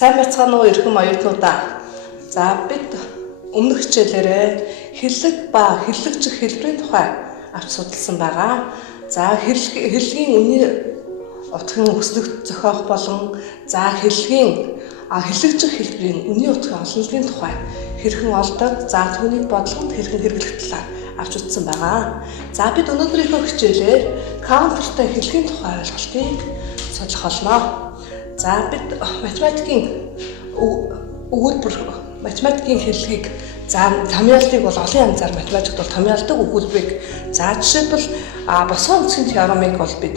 Сайн байцгаана уу эрхэм оюутнуудаа. За бид өмнөх хичээлээрээ хэллэг ба хэллэгжих хэлбэрийн тухай авч судалсан байгаа. За хэллэгийн үний утгын өснөх зохиох болон за хэллэгийн хэллэгжих хэлбэрийн үний утгын олонлын тухай хэрхэн олдог, за түүнийг бодлогод хэрхэн хэрэглэх талаар авч үзсэн байгаа. За бид өнөөдрийнхөө хичээлээр каунтертай хэллэгийн тухай ойлголтыг судлах болно. За бид математикийн математикийн хэллэгийг томьёолтыг бол олон янзаар математикт бол томьёолдог өгүүлбэрийг жишээлбэл босоо өнцгийн теоремыг бол бид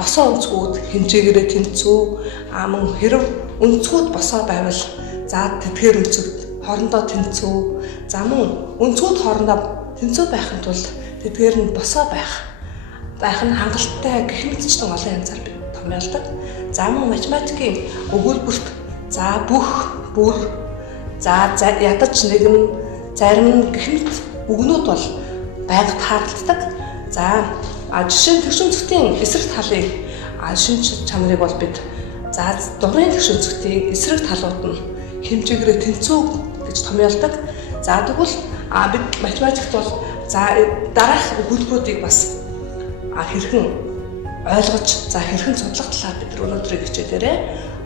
босоо өнцгүүд хэмжээгээрээ тэнцүү мөн хэрв өнцгүүд босоо байвал тэдгээр өнцгүүд хоорондоо тэнцүү мөн өнцгүүд хоорондоо тэнцүү байхын тулд тэдгээр нь босоо байх нь хангалттай гэх мэтчтэн олон янзаар бид томьёолдог. Мөн математикийн өгүүлбэрт бүх бүр ядаж нэгэн зарим нь гэх мэт үгнүүд бол байнга тааралддаг. Жишээ нь тэгшүнцгтийн эсрэг талыг шинж чанарыг бол бид дурын тэгшүнцгтийн эсрэг талууд нь хэмжээгээрээ тэнцүү гэж томьёолдог. Тэгвэл бид математикт бол дараах өгүүлбэрүүдийг бас хэрхэн ойлгож хэрхэн судлах талаар бид өнөөдрийн хичээлээрээ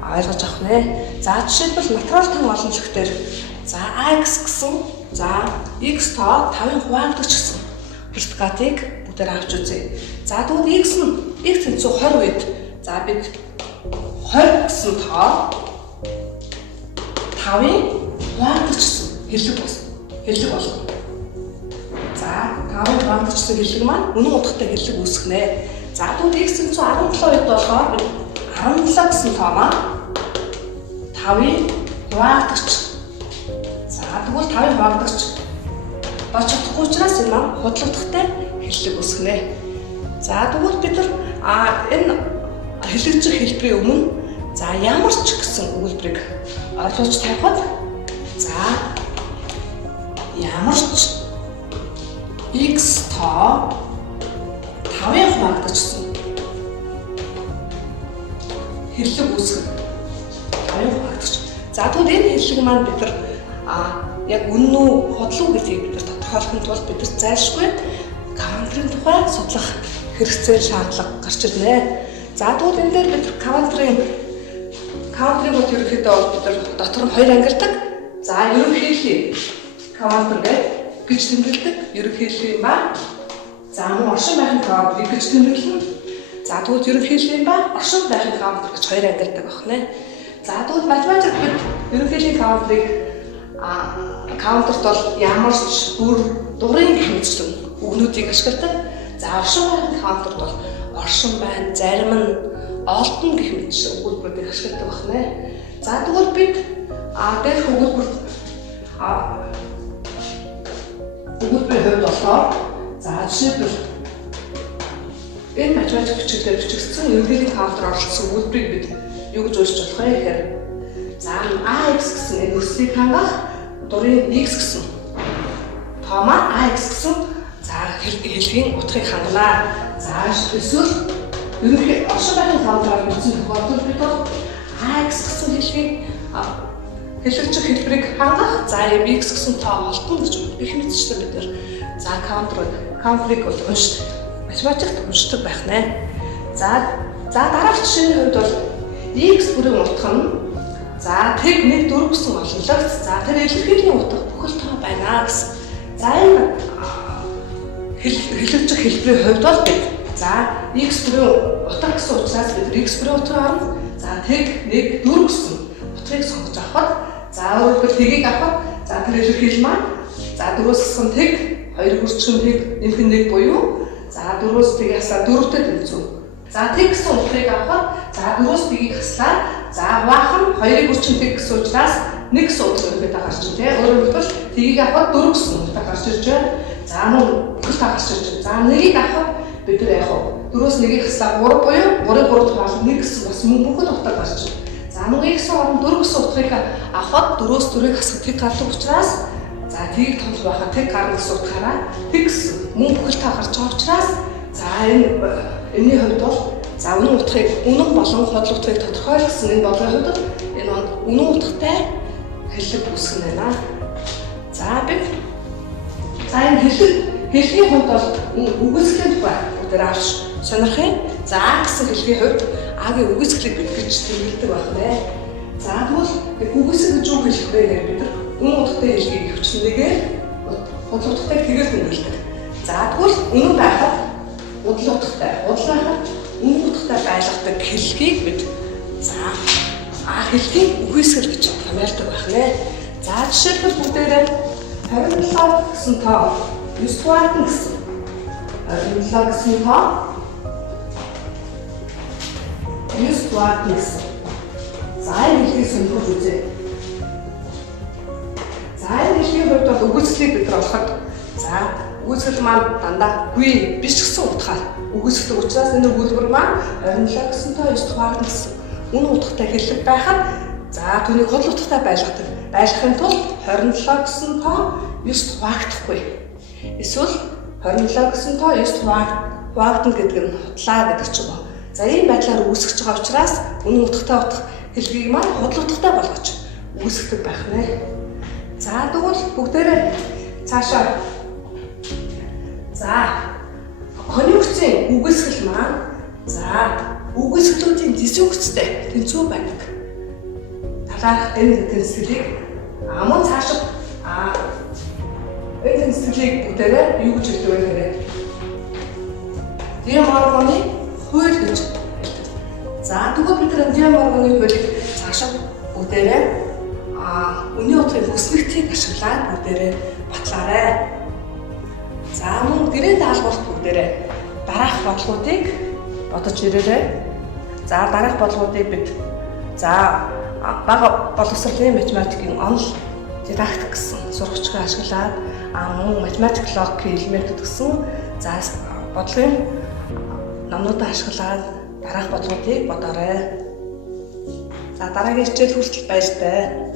ойлгож авах нэ. Жишээлбэл натурал тань олонлог дээр ax гэсэн x тоо 5-ын хуваагдагч гэсэн престикатыг бүгдээр авч үзье. Тэгвэл x тэнцүү 20 үед бид 20 гэсэн тоо 5-ын хуваагдагч гэсэн хэллэг болно. 5-ын хуваагдагч гэсэн хэллэг маань үнэн утгатай хэллэг үүсгэх нэ. Тэгвэл x тэнцүү 17 үед болохоор 17 гэсэн тоо маань 5-ын хуваагдагч. Тэгвэл 5-ын хуваагдагч болж чадахгүй учраас энэ маань худлагдахтай хэллэг үүсгэх нэ. Тэгвэл бид энэ хэллэгжих хэлбэрийн өмнө ямар ч гэсэн өгүүлбэрийг ойлгож тавихад ямар ч x тоо 5-ын хуваагдагч гэсэн хэллэг үүсгэх. 5-ын хуваагдагч. Тэгвэл энэ хэллэг маань бид нар яг үнэн үү худлаа гэдгийг бид нар тодорхойлохын тулд бид нар зайлшгүй квантрын тухай судлах хэрэгцээ шаардлага гарч ирнэ. Тэгвэл энэ дээр бид квантрыг бол ерөнхийдөө бид нар дотор нь хоёр ангилдаг. Ерөнхийллийн квантр гэж тэмдэглэдэг. Ерөнхийллийн ба мөн оршин байхын квантрыг гэж тэмдэглэнэ. Тэгвэл ерөнхийллийн ба оршин байхын квантр гэж хоёр ангилдаг байна. Тэгвэл математик бид ерөнхийллийн квантрт бол ямар ч бүр дурын гэх мэтчтэн үгнүүдийг ашигладаг. Оршин байхын квантрт бол оршин байна, зарим нь олдно гэх мэтчтэн өгүүлбэрүүдийг ашигладаг байна. Тэгвэл бид дээрх өгүүлбэрийн хувьд болохоор жишээлбэл энэ математик бичгээр бичигдсэн ерөнхийллийн квантр оролцсон өгүүлбэрийг бид юу гэж өөрчилж болох вэ гэхээр ax гэсэн энэ өслийг хангах дурын x гэсэн тоо маань ax гэсэн хэллэгийн утгыг ханганаа. Эсвэл ерөнхий оршин байхын квантраар бичсэн тохиолдолд бид бол ax гэсэн хэллэгийн хэллэгжих хэлбэрийг хангах x гэсэн тоо олдно гэж гэх мэтчтэй бид нар квантрыг бол математикт уншдаг байх нэ. Дараах жишээний хувьд бол x бүрийн утга нь тэг 1 4 гэсэн олонлогт тэр илэрхийллийн утга бүхэл тоо байна гэсэн. Энэ хэллэгжих хэлбэрийн хувьд бол бид x бүрийн утга гэсэн учраас бид x бүрийн утгаар нь тэг 1 4 гэсэн утгыг сонгож авахад өөрөөр тэгийг авахад тэр илэрхийлэл маань 4-өөс гэсэн тэг 2 хүрчэн тэг нэмэх 1 буюу 4-өөс тэгийг хаслаа 4-тэй тэнцүү. Тэг гэсэн утгыг авахад 4-өөс тэгийг хаслаа хуваах нь 2-ыг хүрчэн тэг гэсэн учраас 1 гэсэн утгаар гарч ирж байна. Өөрөөр хэлбэл тэгийг авахад 4 гэсэн утгаар гарч ирж байна. Мөн бүхэл таа гарч ирж байна. 1-ийг авахад бид нар 4-өөс 1-ийг хаслаа 3 буюу 3-ыг 3-т хуваалт 1 гэсэн бас мөн бүхэл утгаар гарч ирж байна. Мөн x-ийн оронд 4 гэсэн утгыг авахад 4-өөс 4-ийг хасах тэг гардаг учраас тэгийг томс байхад тэг гарна гэсэн утгаараа тэг гэсэн мөн бүхэл таа гарч байгаа учраас энэний хувьд бол үнэн утгыг үнэн болон хоол утгыг тодорхойлох гэсэн энэ болгоны хувьд энэ нь үнэн утгатай хэллэг үүсгэн байна. За бид энэ хэллэгийн хувьд бол үгүйсгэлийн тухай бүгдээр авч сонирх юм. За гэсэн хэллэгийн хувьд агийн үгүйсгэлийг бид гэж тэмдэглэдэг байна. За тэгвэл үгүйсэг гэж юу хэлэх вэ гэхээр бид нар үнэн утгатай хэллэгийг өвчнөдөө худал утгатай тэгээд тэмдэглэдэг. За тэгвэл үнэн байхад худал утгатай, худал байхад үнэн утгатай байлгадаг хэллэгийг бид хэллэгийг үгүйсгэл гэж томьёолдог байна. За жишээлбэл бүгдээрээ 27 гэсэн тоо 9 дугаартан гэсэн. 27 гэсэн тоо 9 дугаартан гэсэн. За энэ хэллэгийг сонирхож үзье. За энэ хэллэгийн хувьд бол үгүйсгэлийг бид нар олоход үгүйсгэл маань дандаа гүй биш гэсэн утгаар үгүйсгдэг учраас энэ өгүүлбэр маань 27 гэсэн тоо 9 дугаартан гэсэн үнэн утгатай хэллэг байхад түүнийг худал утгатай байлгахын тулд 27 гэсэн тоо 9 хуваагдахгүй. Эсвэл 27 гэсэн тоо 9 хуваагдана гэдэг нь худлаа гэдэг ч юм уу. За ийм байдлаар үүсгэж байгаа учраас үнэн утгатай утга хэллэгийг маань худал утгатай болгож үүсгдэг байх нэ. За тэгвэл бүгдээрээ цаашаа конъюнкцийн үгүйсгэл маань үгүйсгэлүүдийн дисюнкцтэй тэнцүү байдаг. Талаарх энэ тэнцвэрийг мөн цаашид энэ тэнцвэрийг бүгдээрээ юу гэж хэлдэг вэ гэхээр Диаморгоны хууль гэж хэлдэг. За тэгвэл бид энэ Диаморгоны хуулийг цаашид бүгдээрээ үнийн утгын бүснэгтийг ашиглаад бүгдээрээ батлаарай. За мөн гэрээ даалгаварт бүгдээрээ дараах бодлогуудыг бодож ирээрэй. За дараах бодлогуудыг бид бага боловсролын математикийн онол дидактик гэсэн сургачгаа ашиглаад мөн математик логикийн элементүүд гэсэн бодлогын номнуудаа ашиглаад дараах бодлогуудыг бодоорой. За дараагийн хичээл хүртэл баяртай.